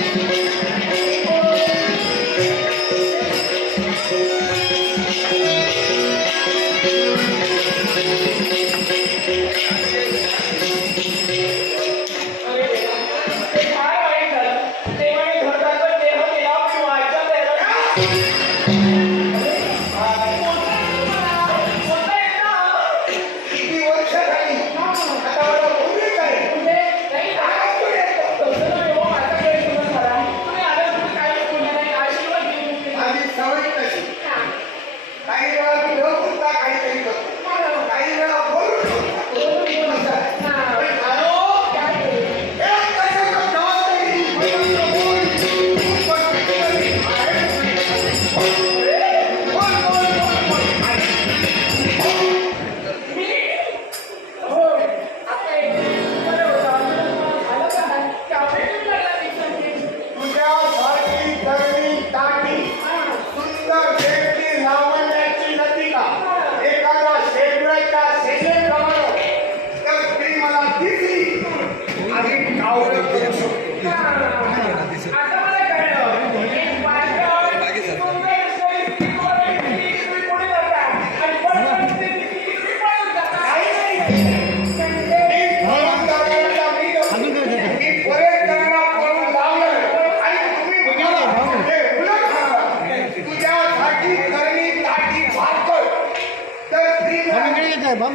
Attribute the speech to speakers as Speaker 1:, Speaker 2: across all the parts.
Speaker 1: Oh!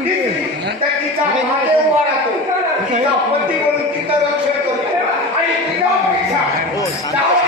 Speaker 2: तिचा मागे उभा राहतो तिचा पती म्हणून तिचं रक्षण करतो आणि तिच्यापेक्षा